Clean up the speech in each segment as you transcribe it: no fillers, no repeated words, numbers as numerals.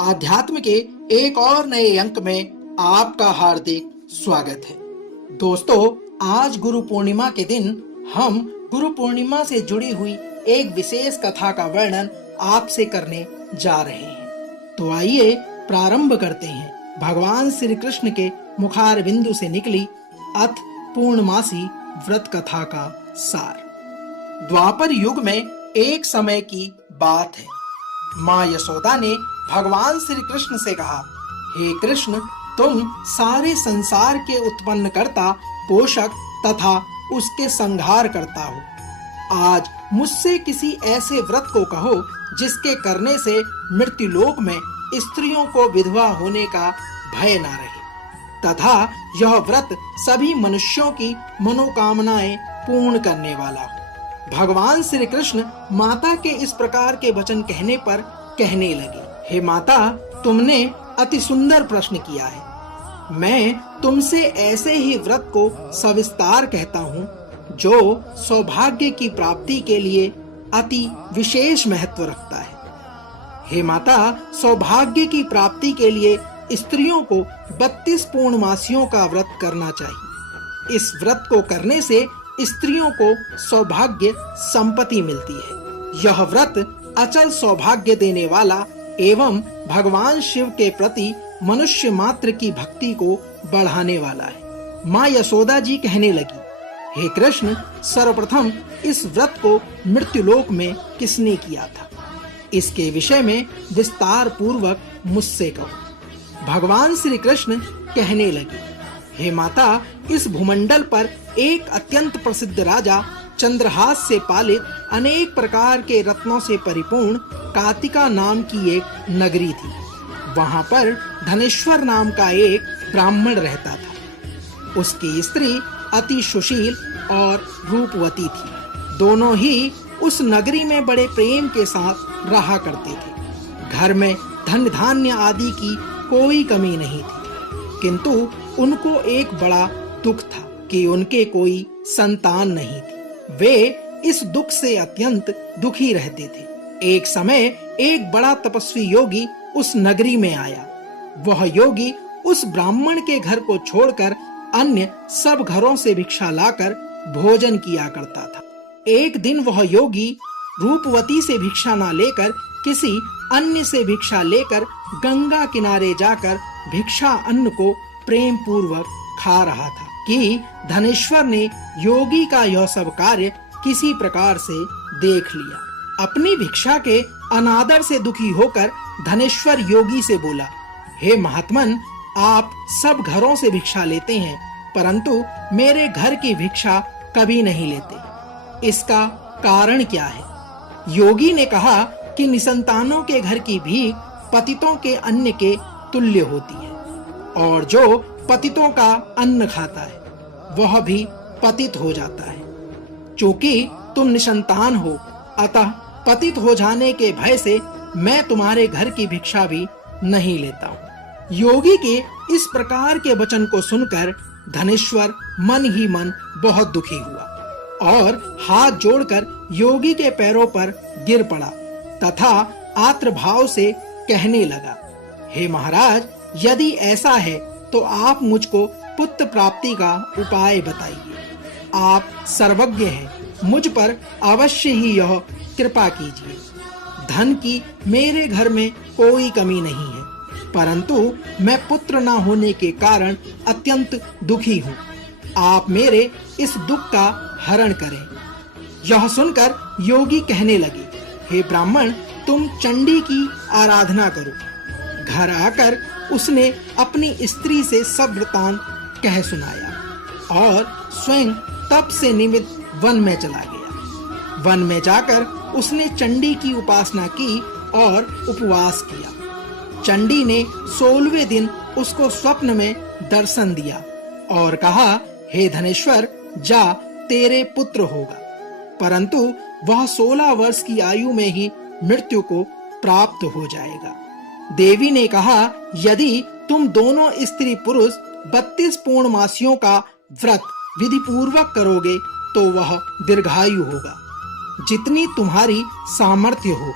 आध्यात्म के एक और नए अंक में आपका हार्दिक स्वागत है। दोस्तों, आज गुरु पूर्णिमा के दिन हम गुरु पूर्णिमा से जुड़ी हुई एक विशेष कथा का वर्णन आपसे करने जा रहे हैं। तो आइए प्रारंभ करते हैं भगवान श्री कृष्ण के मुखार बिंदु से निकली अथ पूर्णमासी व्रत कथा का सार। द्वापर युग में एक समय की बात है। माँ यशोदा ने भगवान श्री कृष्ण से कहा, हे कृष्ण, तुम सारे संसार के उत्पन्न करता, पोषक तथा उसके संहार करता हो। आज मुझसे किसी ऐसे व्रत को कहो जिसके करने से मृत्युलोक में स्त्रियों को विधवा होने का भय न रहे तथा यह व्रत सभी मनुष्यों की मनोकामनाएं पूर्ण करने वाला हो। भगवान श्री कृष्ण माता के इस प्रकार के वचन कहने पर कहने लगे, हे माता, तुमने अति सुंदर प्रश्न किया है। मैं तुमसे ऐसे ही व्रत को सविस्तार कहता हूँ जो सौभाग्य की प्राप्ति के लिए अति विशेष महत्व रखता है। हे माता, सौभाग्य की प्राप्ति के लिए स्त्रियों को 32 पूर्णमासियों का व्रत करना चाहिए। इस व्रत को करने से स्त्रियों को सौभाग्य संपत्ति मिलती है। यह व्रत अचल सौभाग्य देने वाला एवं भगवान शिव के प्रति मनुष्य मात्र की भक्ति को बढ़ाने वाला है। माँ यशोदा जी कहने लगी, हे कृष्ण, सर्वप्रथम इस व्रत को मृत्युलोक में किसने किया था? इसके विषय में विस्तार पूर्वक मुझसे कहो। भगवान श्री कृष्ण कहने लगे, हे माता, इस भूमंडल पर एक अत्यंत प्रसिद्ध राजा चंद्रहास से पालित अनेक प्रकार के रत्नों से परिपूर्ण कातिका नाम की एक नगरी थी। वहां पर धनेश्वर नाम का एक ब्राह्मण रहता था। उसकी स्त्री अति सुशील और रूपवती थी। दोनों ही उस नगरी में बड़े प्रेम के साथ रहा करते थे। घर में धन धान्य आदि की कोई कमी नहीं थी, किंतु उनको एक बड़ा दुख था कि उनके कोई संतान नहीं थी। वे इस दुख से अत्यंत दुखी रहते थे। एक समय एक बड़ा तपस्वी योगी उस नगरी में आया। वह योगी उस ब्राह्मण के घर को छोड़कर अन्य सब घरों से भिक्षा लाकर भोजन किया करता था। एक दिन वह योगी रूपवती से भिक्षा न लेकर किसी अन्य से भिक्षा लेकर गंगा किनारे जाकर भिक्षा अन्न को प्रेम पूर्वक खा रहा था कि धनेश्वर ने योगी का यह सब कार्य किसी प्रकार से देख लिया। अपनी भिक्षा के अनादर से दुखी होकर धनेश्वर योगी से बोला, हे महात्मन, आप सब घरों से भिक्षा लेते हैं, परंतु मेरे घर की भिक्षा कभी नहीं लेते। इसका कारण क्या है? योगी ने कहा कि निसंतानों के घर की भीख पतितों के अन्न के तुल्य होती है, और जो पतितों का अन्न खाता है वह भी पतित हो जाता है। चूंकि तुम निसंतान हो, अतः पतित हो जाने के भय से मैं तुम्हारे घर की भिक्षा भी नहीं लेता हूँ। योगी के इस प्रकार के वचन को सुनकर धनेश्वर मन ही मन बहुत दुखी हुआ और हाथ जोड़कर योगी के पैरों पर गिर पड़ा तथा आर्द्र भाव से कहने लगा, हे महाराज, यदि ऐसा है तो आप मुझको पुत्र प्राप्ति का उपाय बताइए। आप सर्वज्ञ हैं, मुझ पर अवश्य ही यह कृपा कीजिए। धन की मेरे घर में कोई कमी नहीं है, परंतु मैं पुत्र न होने के कारण अत्यंत दुखी हूँ। आप मेरे इस दुख का हरण करें। यह सुनकर योगी कहने लगे, हे ब्राह्मण, तुम चंडी की आराधना करो। घर आकर उसने अपनी स्त्री से सब वृतांत कह सुनाया और स्वयं तप से निमित्त वन में चला गया। वन में जाकर उसने चंडी की उपासना की और उपवास किया। चंडी ने 16वें दिन उसको स्वप्न में दर्शन दिया और कहा, हे धनेश्वर, जा, तेरे पुत्र होगा। परंतु वह 16 वर्ष की आयु में ही मृत्यु को प्राप्त हो जाएगा। देवी ने कहा, यदि तुम दोनों स्त्री पुरुष 32 पूर्णमासियों का व्रत विधि पूर्वक करोगे तो वह दीर्घायु होगा। जितनी तुम्हारी सामर्थ्य हो,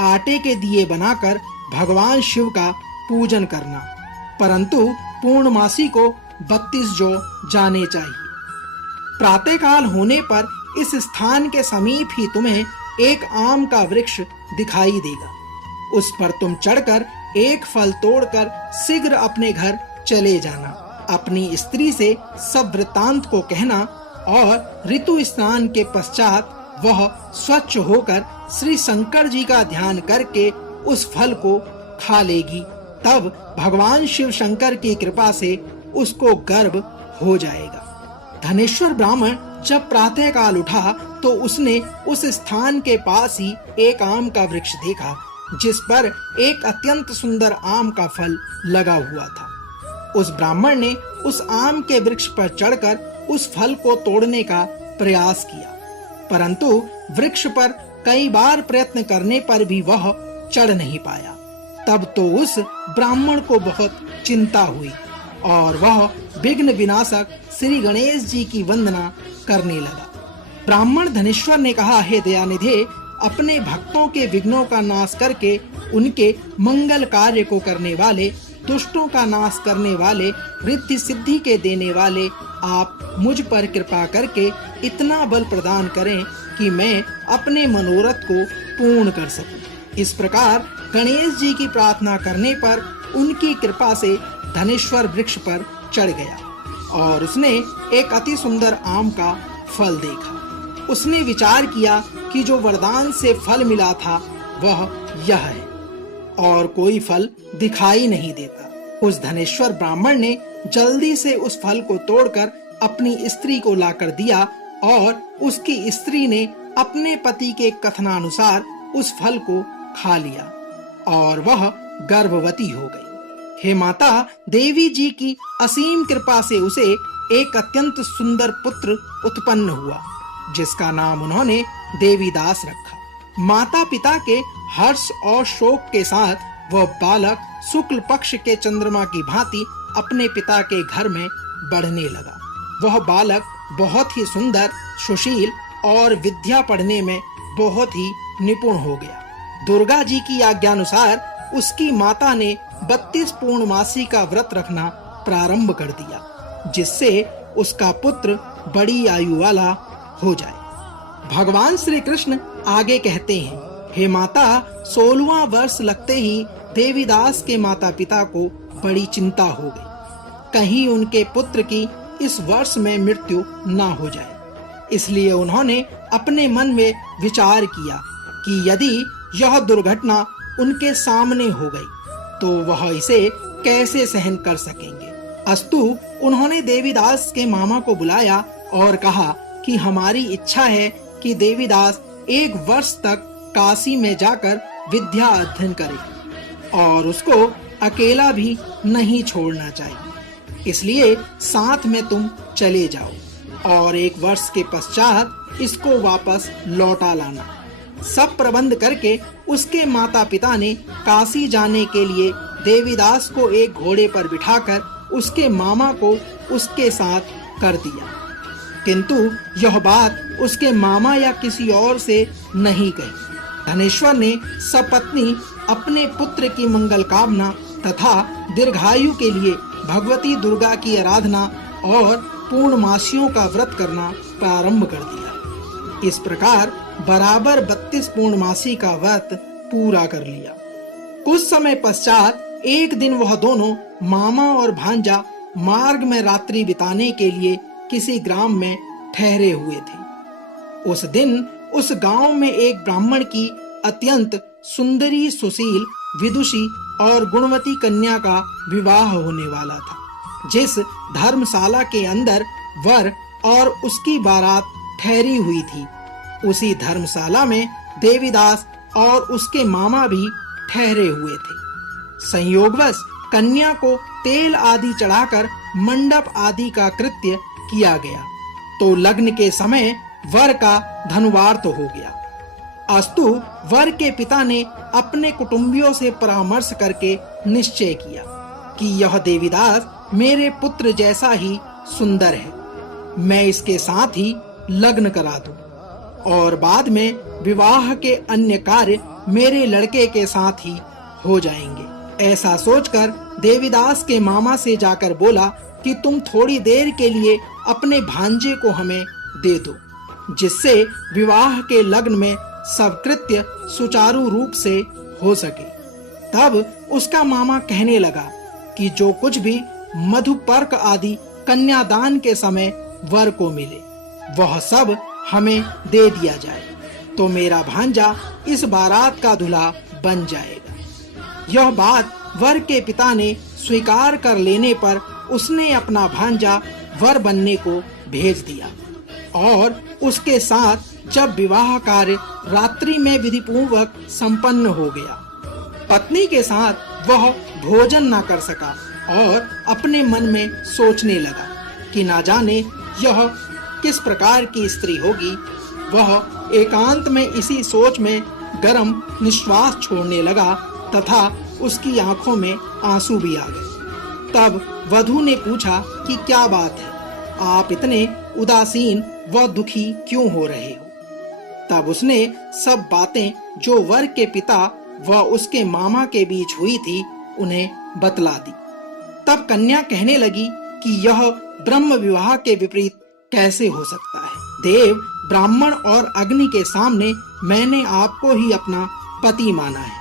आटे के दिए बनाकर भगवान शिव का पूजन करना, परंतु पूर्णमासी को 32 जो जाने चाहिए। प्रातःकाल होने पर इस स्थान के समीप ही तुम्हें एक आम का वृक्ष दिखाई देगा। उस पर तुम चढ़कर एक फल तोड़कर शीघ्र अपने घर चले जाना। अपनी स्त्री से सब वृत्तांत को कहना और ऋतु स्नान के पश्चात वह स्वच्छ होकर श्री शंकर जी का ध्यान करके उस फल को खा लेगी। तब भगवान शिव शंकर की कृपा से उसको गर्भ हो जाएगा। धनेश्वर ब्राह्मण जब प्रातःकाल उठा तो उसने उस स्थान के पास ही एक आम का वृक्ष देखा, जिस पर एक अत्यंत सुंदर आम का फल लगा हुआ था। उस ब्राह्मण ने उस आम के वृक्ष पर चढ़कर उस फल को तोड़ने का प्रयास किया, परंतु वृक्ष पर कई बार प्रयत्न करने पर भी वह चढ़ नहीं पाया। तब तो उस ब्राह्मण को बहुत चिंता हुई और वह विघ्न विनाशक श्री गणेश जी की वंदना करने लगा। ब्राह्मण धनेश्वर ने कहा, हे दयानिधे, अपने भक्तों के विघ्नों का नाश करके उनके मंगल कार्य को करने वाले, दुष्टों का नाश करने वाले, रिद्धि सिद्धि के देने वाले आप मुझ पर कृपा करके इतना बल प्रदान करें कि मैं अपने मनोरथ को पूर्ण कर सकूं। इस प्रकार गणेश जी की प्रार्थना करने पर उनकी कृपा से धनेश्वर वृक्ष पर चढ़ गया और उसने एक अति सुंदर आम का फल देखा। उसने विचार किया कि जो वरदान से फल मिला था वह यह है और कोई फल दिखाई नहीं देता। उस धनेश्वर ब्राह्मण ने जल्दी से उस फल को तोड़कर अपनी स्त्री को लाकर दिया और उसकी स्त्री ने अपने पति के कथनानुसार उस फल को खा लिया और वह गर्भवती हो गई। हे माता, देवी जी की असीम कृपा से उसे एक अत्यंत सुंदर पुत्र उत्पन्न हुआ, जिसका नाम उन्होंने देवीदास रखा। माता पिता के हर्ष और शोक के साथ वह बालक शुक्ल पक्ष के चंद्रमा की भांति अपने पिता के घर में बढ़ने लगा। वह बालक बहुत ही सुंदर, सुशील और विद्या पढ़ने में बहुत ही निपुण हो गया। दुर्गा जी की आज्ञानुसार उसकी माता ने 32 पूर्णमासी का व्रत रखना प्रारंभ कर दिया, जिससे उसका पुत्र बड़ी आयु वाला हो जाए। भगवान श्री कृष्ण आगे कहते हैं, हे माता, 16वां वर्ष लगते ही देवीदास के माता पिता को बड़ी चिंता हो गई, कहीं उनके पुत्र की इस वर्ष में मृत्यु न हो जाए। इसलिए उन्होंने अपने मन में विचार किया कि यदि यह दुर्घटना उनके सामने हो गई तो वह इसे कैसे सहन कर सकेंगे। अस्तु उन्होंने देवीदास के मामा को बुलाया और कहा कि हमारी इच्छा है कि देवीदास 1 वर्ष तक काशी में जाकर विद्या अध्ययन करे और उसको अकेला भी नहीं छोड़ना चाहिए। इसलिए साथ में तुम चले जाओ और 1 वर्ष के पश्चात इसको वापस लौटा लाना। सब प्रबंध करके उसके माता पिता ने काशी जाने के लिए देवीदास को एक घोड़े पर बिठाकर उसके मामा को उसके साथ कर दिया, किंतु यह बात उसके मामा या किसी और से नहीं कही। धनेश्वर ने सपत्नी अपने पुत्र की मंगल कामना तथा दीर्घायु के लिए भगवती दुर्गा की आराधना और पूर्णमासियों का व्रत करना प्रारंभ कर दिया। इस प्रकार बराबर 32 पूर्णमासी का व्रत पूरा कर लिया। कुछ समय पश्चात एक दिन वह दोनों मामा और भांजा मार्ग में रात्रि बिताने के लिए किसी ग्राम में ठहरे हुए थे। उस दिन उस गांव में एक ब्राह्मण की अत्यंत सुंदरी, सुशील, विदुषी और गुणवती कन्या का विवाह होने वाला था। जिस धर्मशाला के अंदर वर और उसकी बारात ठहरी हुई थी, उसी धर्मशाला में देवीदास और उसके मामा भी ठहरे हुए थे। संयोगवश कन्या को तेल आदि चढ़ाकर मंडप आदि का कृत्य किया गया, तो लग्न के समय वर का धनुवार्त हो गया। अस्तु वर के पिता ने अपने कुटुंबियों से परामर्श करके निश्चय किया कि यह देवीदास मेरे पुत्र जैसा ही सुंदर है, मैं इसके साथ ही लग्न करा दूं और बाद में विवाह के अन्य कार्य मेरे लड़के के साथ ही हो जाएंगे। ऐसा सोचकर देवीदास के मामा से जाकर बोला कि तुम थोड़ी देर के लिए अपने भांजे को हमें दे दो, जिससे विवाह के लग्न में सब कृत्य सुचारू रूप से हो सके। तब उसका मामा कहने लगा कि जो कुछ भी मधुपर्क आदि कन्यादान के समय वर को मिले वह सब हमें दे दिया जाए, तो मेरा भांजा इस बारात का दूल्हा बन जाएगा। यह बात वर के पिता ने स्वीकार कर लेने पर उसने अपना भांजा वर बनने को भेज दिया और उसके साथ जब विवाह कार्य रात्रि में विधि पूर्वक संपन्न हो गया, पत्नी के साथ वह भोजन न कर सका और अपने मन में सोचने लगा कि ना जाने यह किस प्रकार की स्त्री होगी। वह एकांत में इसी सोच में गर्म निश्वास छोड़ने लगा तथा उसकी आंखों में आंसू भी आ गए। तब वधू ने पूछा कि क्या बात है, आप इतने उदासीन व दुखी क्यों हो रहे हो? तब उसने सब बातें जो वर के पिता व उसके मामा के बीच हुई थी उन्हें बतला दी। तब कन्या कहने लगी कि यह ब्रह्म विवाह के विपरीत कैसे हो सकता है? देव, ब्राह्मण और अग्नि के सामने मैंने आपको ही अपना पति माना है,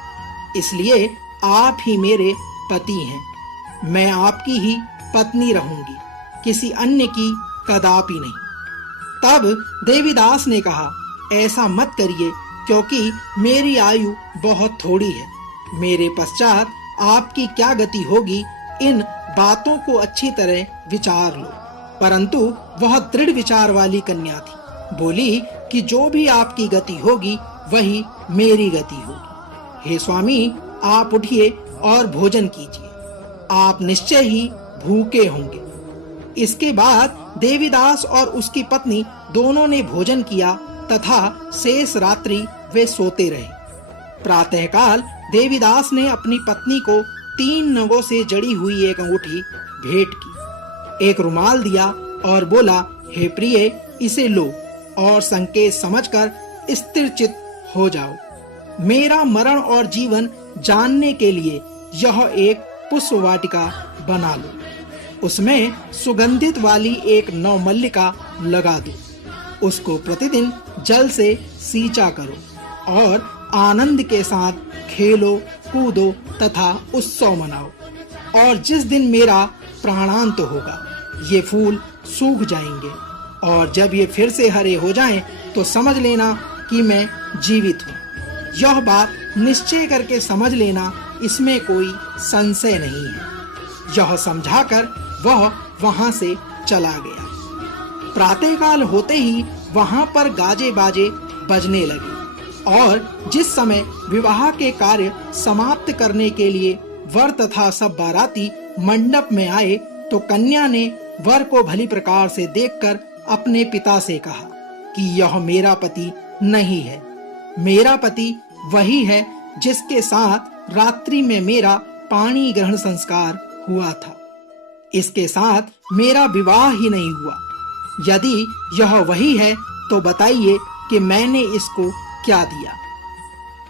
इसलिए आप ही मेरे पति हैं। मैं आपकी ही पत्नी रहूंगी, किसी अन्य की कदापि नहीं। तब देवीदास ने कहा, ऐसा मत करिए, क्योंकि मेरी आयु बहुत थोड़ी है। मेरे पश्चात आपकी क्या गति होगी, इन बातों को अच्छी तरह विचार लो। परंतु वह दृढ़ विचार वाली कन्या थी। बोली कि जो भी आपकी गति होगी वही मेरी गति होगी। हे स्वामी, आप उठिए और भोजन कीजिए, आप निश्चय ही भूखे होंगे। इसके बाद देवीदास और उसकी पत्नी दोनों ने भोजन किया तथा शेष रात्रि वे सोते रहे। प्रातःकाल देवीदास ने अपनी पत्नी को 3 नगों से जड़ी हुई एक अंगूठी भेंट की, एक रुमाल दिया और बोला, हे प्रिय, इसे लो और संकेत समझकर स्थिर चित्त हो जाओ। मेरा मरण और जीवन जानने के लिए यह एक पुष्प वाटिका बना लो, उसमें सुगंधित वाली एक नवमल्लिका लगा दो, उसको प्रतिदिन जल से सींचा करो और आनंद के साथ खेलो कूदो तथा उत्सव मनाओ। और जिस दिन मेरा प्राणांत होगा ये फूल सूख जाएंगे और जब ये फिर से हरे हो जाएं तो समझ लेना कि मैं जीवित हूँ। यह बात निश्चय करके समझ लेना, इसमें कोई संशय नहीं है। यह समझाकर वह वहां से चला गया। प्रातःकाल होते ही वहां पर गाजे बाजे बजने लगे और जिस समय विवाह के कार्य समाप्त करने के लिए वर तथा सब बाराती मंडप में आए तो कन्या ने वर को भली प्रकार से देखकर अपने पिता से कहा कि यह मेरा पति नहीं है। मेरा पति वही है जिसके साथ रात्रि में मेरा पाणी ग्रहण संस्कार हुआ था। इसके साथ मेरा विवाह ही नहीं हुआ। यदि यह वही है तो बताइए कि मैंने इसको क्या दिया।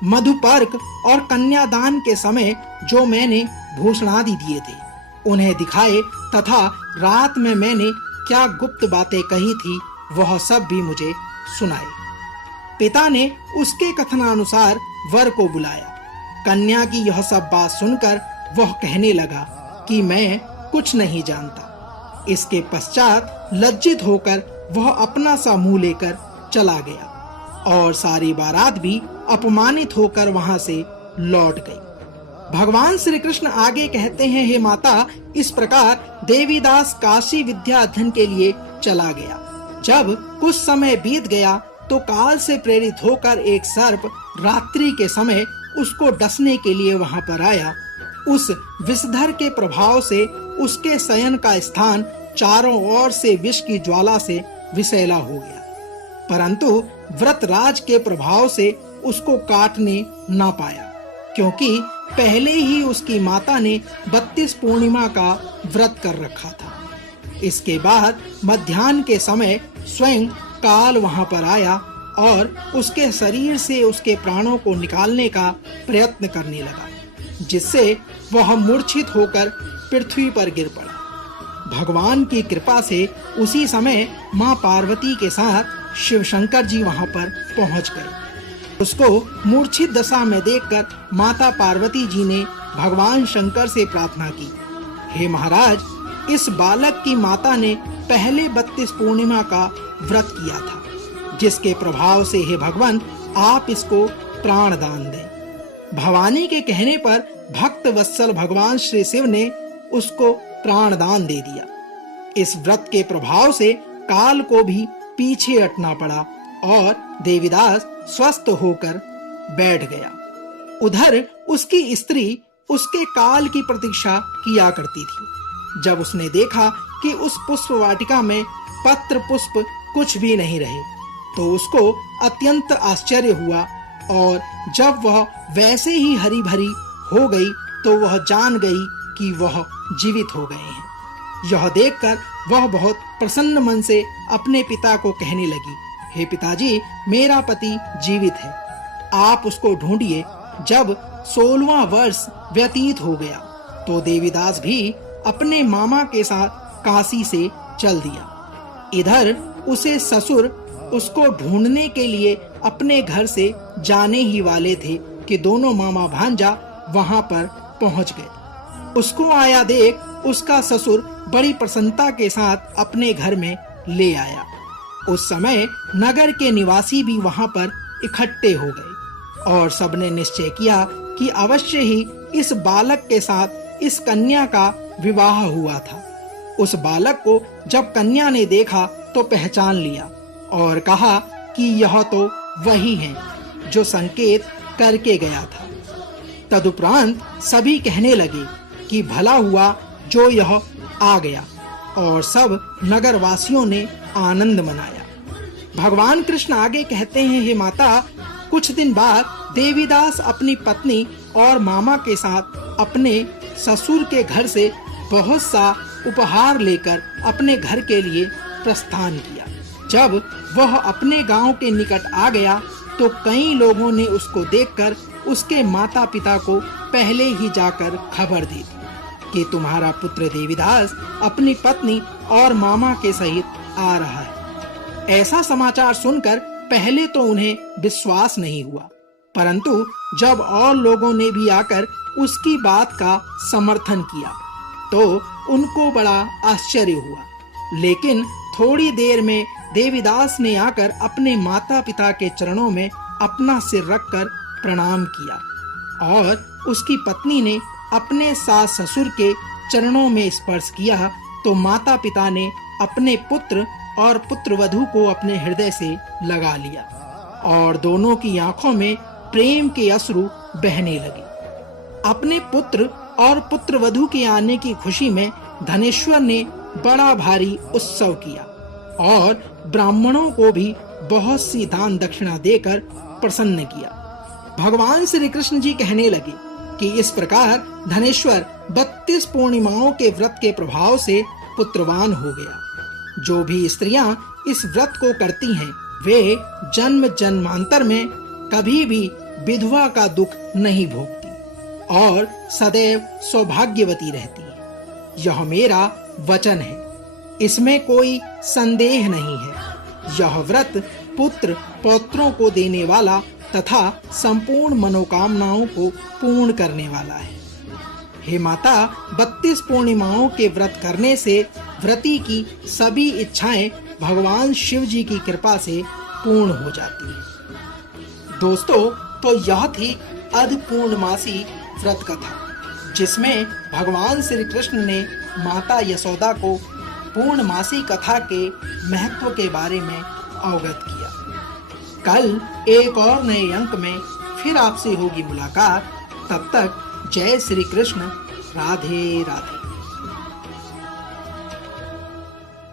मधुपर्क और कन्यादान के समय जो मैंने भूषणादि दिए थे उन्हें दिखाए तथा रात में मैंने क्या गुप्त बातें कही थी वह सब भी मुझे सुनाए। पिता ने उसके कथनानुसार वर को बुलाया। कन्या की यह सब बात सुनकर वह कहने लगा कि मैं कुछ नहीं जानता। इसके पश्चात लज्जित होकर वह अपना सा मुंह लेकर चला गया और सारी बारात भी अपमानित होकर वहां से लौट गई। भगवान श्री कृष्ण आगे कहते हैं, हे माता, इस प्रकार देवीदास काशी विद्या अध्ययन के लिए चला गया। जब कुछ समय बीत गया तो काल से प्रेरित होकर एक सर्प रात्रि के समय उसको डसने के लिए वहां पर आया। उस विषधर के प्रभाव से उसके शयन का स्थान चारों ओर से विष की ज्वाला से विषैला हो गया, परंतु व्रतराज के प्रभाव से उसको काटने न पाया, क्योंकि पहले ही उसकी माता ने 32 पूर्णिमा का व्रत कर रखा था। इसके बाद मध्याह्न के समय स्वयं काल वहां पर आया और उसके शरीर से उसके प्राणों को निकालने का प्रयत्न करने लगा। जिससे वह मूर्छित होकर पृथ्वी पर गिर पड़ा। भगवान की कृपा से उसी समय मां पार्वती के साथ शिव शंकर जी वहां पर पहुंच गए। उसको मूर्छित दशा में देखकर माता पार्वती जी ने भगवान शंकर से प्रार्थना की, हे महाराज, इस बालक की माता ने पहले 32 पूर्णिमा का व्रत किया था, जिसके प्रभाव से हे भगवान आप इसको प्राण दान दें। भवानी के कहने पर भक्त वत्सल भगवान श्री शिव ने उसको प्राण दान दे दिया। इस व्रत के प्रभाव से काल को भी पीछे हटना पड़ा और देवीदास स्वस्थ होकर बैठ गया। उधर उसकी स्त्री उसके काल की प्रतीक्षा किया करती थी। जब उसने देखा कि उस पुष्प वाटिका में पत्र पुष्प कुछ भी नहीं रहे, तो उसको अत्यंत आश्चर्य हुआ और जब वह वैसे ही हरी भरी हो गई तो वह जान गई कि वह जीवित हो गए हैं। यह देखकर वह बहुत प्रसन्न मन से अपने पिता को कहने लगी, हे पिताजी, मेरा पति जीवित है, आप उसको ढूंढिए। जब 16वां वर्ष व्यतीत हो गया तो देवीदास भी अपने मामा के साथ काशी से चल दिया। इधर उसे ससुर उसको ढूंढने के लिए अपने घर से जाने ही वाले थे कि दोनों मामा भांजा वहां पर पहुंच गए। उसको आया देख उसका ससुर बड़ी प्रसन्नता के साथ अपने घर में ले आया। उस समय नगर के निवासी भी वहां पर इकट्ठे हो गए और सबने निश्चय किया कि अवश्य ही इस बालक के साथ इस कन्या का विवाह हुआ था। उस बालक को जब कन्या ने देखा तो पहचान लिया और कहा कि यह तो वही है जो संकेत करके गया था। तदुपरांत सभी कहने लगे कि भला हुआ जो यह आ गया, और सब नगरवासियों ने आनंद मनाया। भगवान कृष्ण आगे कहते हैं, हे माता, कुछ दिन बाद देवीदास अपनी पत्नी और मामा के साथ अपने ससुर के घर से बहुत सा उपहार लेकर अपने घर के लिए प्रस्थान किया। जब वह अपने गांव के निकट आ गया तो कई लोगों ने उसको देखकर उसके माता पिता को पहले ही जाकर खबर दी थी कि तुम्हारा पुत्र देवीदास अपनी पत्नी और मामा के सहित आ रहा है। ऐसा समाचार सुनकर पहले तो उन्हें विश्वास नहीं हुआ, परंतु जब और लोगों ने भी आकर उसकी बात का समर्थन किया तो उनको बड़ा आश्चर्य हुआ। लेकिन थोड़ी देर में देवीदास ने आकर अपने माता पिता के चरणों में अपना सिर रखकर प्रणाम किया और उसकी पत्नी ने अपने सास ससुर के चरणों में स्पर्श किया तो माता पिता ने अपने पुत्र और पुत्रवधू को अपने हृदय से लगा लिया और दोनों की आंखों में प्रेम के अश्रु बहने लगे। अपने पुत्र और पुत्रवधू के आने की खुशी में धनेश्वर ने बड़ा भारी उत्सव किया और ब्राह्मणों को भी बहुत सी दान दक्षिणा देकर प्रसन्न किया। भगवान श्री कृष्ण जी कहने लगे कि इस प्रकार धनेश्वर 32 पूर्णिमाओं के व्रत के प्रभाव से पुत्रवान हो गया। जो भी स्त्रियां इस व्रत को करती हैं वे जन्म जन्मांतर में कभी भी विधवा का दुख नहीं भोगती और सदैव सौभाग्यवती रहती है। यह मेरा वचन है, इसमें कोई संदेह नहीं है। यह व्रत पुत्र पौत्रों को देने वाला तथा संपूर्ण मनोकामनाओं को पूर्ण करने वाला है। हे माता, 32 पूर्णिमाओं के व्रत करने से व्रती की सभी इच्छाएं भगवान शिव जी की कृपा से पूर्ण हो जाती हैं। दोस्तों, तो यह थी अध पूर्णमासी व्रत कथा, जिसमें भगवान श्री कृष्ण ने माता यशोदा को पूर्णमासी कथा के महत्व के बारे में अवगत किया। कल एक और नए अंक में फिर आपसे होगी मुलाकात। तब तक जय श्री कृष्ण, राधे राधे।